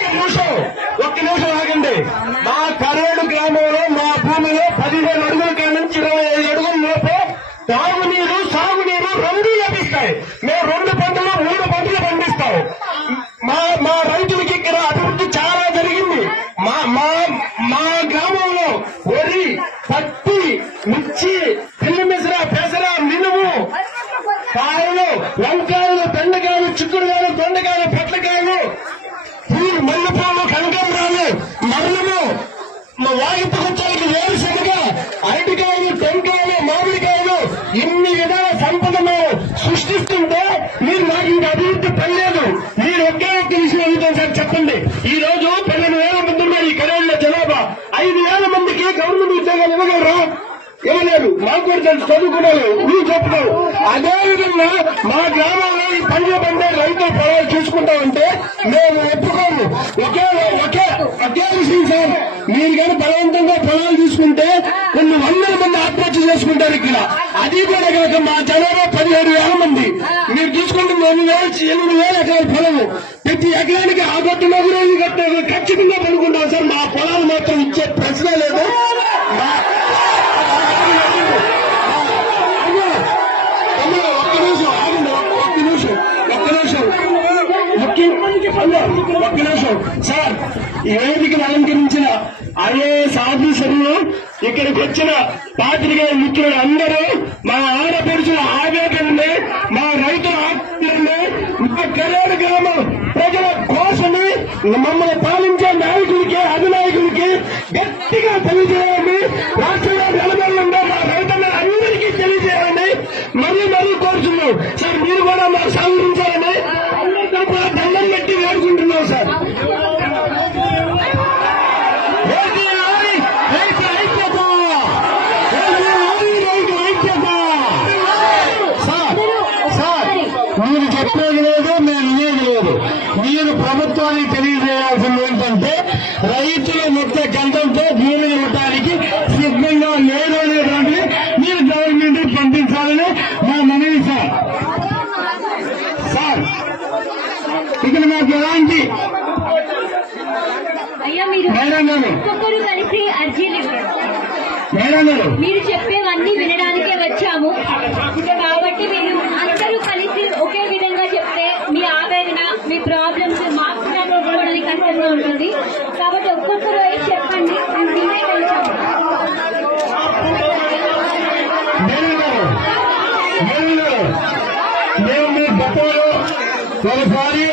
ఒక్క నిమిషం ఒక్క నిమిషం ఆగండి. మా కరేడు గ్రామంలో మా భూమిలో పదిహేను అడుగుల కాడ నుంచి ఇరవై ఐదు అడుగుల లోపు తాగునీరు సాగునీరు రెండు లభిస్తాయి. మేము రెండు పంటలు మూడు పంటలు పండిస్తాం. మా మా రైతులకి ఇక్కడ అభివృద్ధి చాలా జరిగింది. మా మా మా గ్రామంలో వరి పత్తి మిర్చి పిల్లి మిసర పెసర మినుము కాయలు వంకాయలు బెండకాయలు చిక్కుడుకాయలు దొండకాయలు పొట్లకాయలు మల్లెపూలు కనకాంబరాలు మరణము వాగిపుకొచ్చానికి వేరుశనగ అరటికాయలు టెంకాయలు మామిడికాయలు ఇన్ని విధాల సంపదను సృష్టిస్తుంటే మీరు నాకు ఇంకా అభివృద్ధి పనిలేదు. మీరు ఒకే ఒక్క విషయం అడుగుతాం సార్ చెప్పండి. ఈ రోజు పన్నెండు వేల మంది ఉన్నారు ఈ కరోనా జనాభా. ఐదు వేల మందికి గవర్నమెంట్ ఉద్యోగాలు ఇవ్వగలరా? మాకు కూడా తెలుసు చదువుకున్నారు నువ్వు చెప్తారు అదే విధంగా మా గ్రామంలో ఈ పండ్ల పండే రైతుల పొలాలు చూసుకుంటామంటే మేము ఒప్పుకోము. ఒకే ఒకే ఒకే విషయం సార్. మీరు కానీ బలవంతంగా పొలాలు తీసుకుంటే కొన్ని వందల మంది ఆత్మహత్య చేసుకుంటారు ఇక్కడ. అది కూడా కాక మా జనాభా పదిహేడు వేల మంది. మీరు తీసుకుంటుంది ఎనిమిది వేల ఎనిమిది వేల ఎకరాల పొలము ప్రతి ఎకరానికి ఆ గట్టులో కూడా కట్టే ఖచ్చితంగా పడుకుంటాం సార్. మా పొలాలు మాత్రం ఇచ్చే ప్రశ్న లేదు. ఒక్క నిమిషం. సార్ ఈ వేదికను అలంకరించిన ఐఏఎస్ ఆఫీసర్లు ఇక్కడికి వచ్చిన పాత్రికేయ మిత్రులు అందరూ మా ఆడపడుచుల ఆవేదనని మా రైతుల ఆత్మీయుల్ని మా కళ్యాణ గ్రామం ప్రజల కోసని మమ్మల్ని పాలించే నాయకులకి అధినాయకులకి గట్టిగా తెలియజేయండి. రాష్ట్రంలో నిలబడి మా రైతులను అందరికీ తెలియజేయండి. మరీ మరీ కోరుతున్నాం సార్ మీరు కూడా మా సాగు సార్ రైతు ఐక్యత! సార్ మీరు చెప్పేది లేదు మేము వినేది లేదు. మీరు ప్రభుత్వానికి తెలియజేయాల్సింది ఏంటంటే రైతులు ముక్త గంటంతో భూమి ఇవ్వడానికి సిద్ధంగా లేదు అనేటువంటి మీరు గవర్నమెంట్ పంపించాలని మా మనవి సార్. సార్ ఒక్కొక్కరు కలిసి అర్జీలు ఇవ్వండి మీరు చెప్పేవన్నీ వినడానికే వచ్చాము. కాబట్టి మీరు అందరూ కలిసి ఒకే విధంగా చెప్తే మీ ఆవేదన మీ ప్రాబ్లమ్స్ మాకు కూడా కష్టంగా ఉంటుంది. కాబట్టి ఒక్కొక్కరు చెప్పండి మేము మీ గతంలో ఒకసారి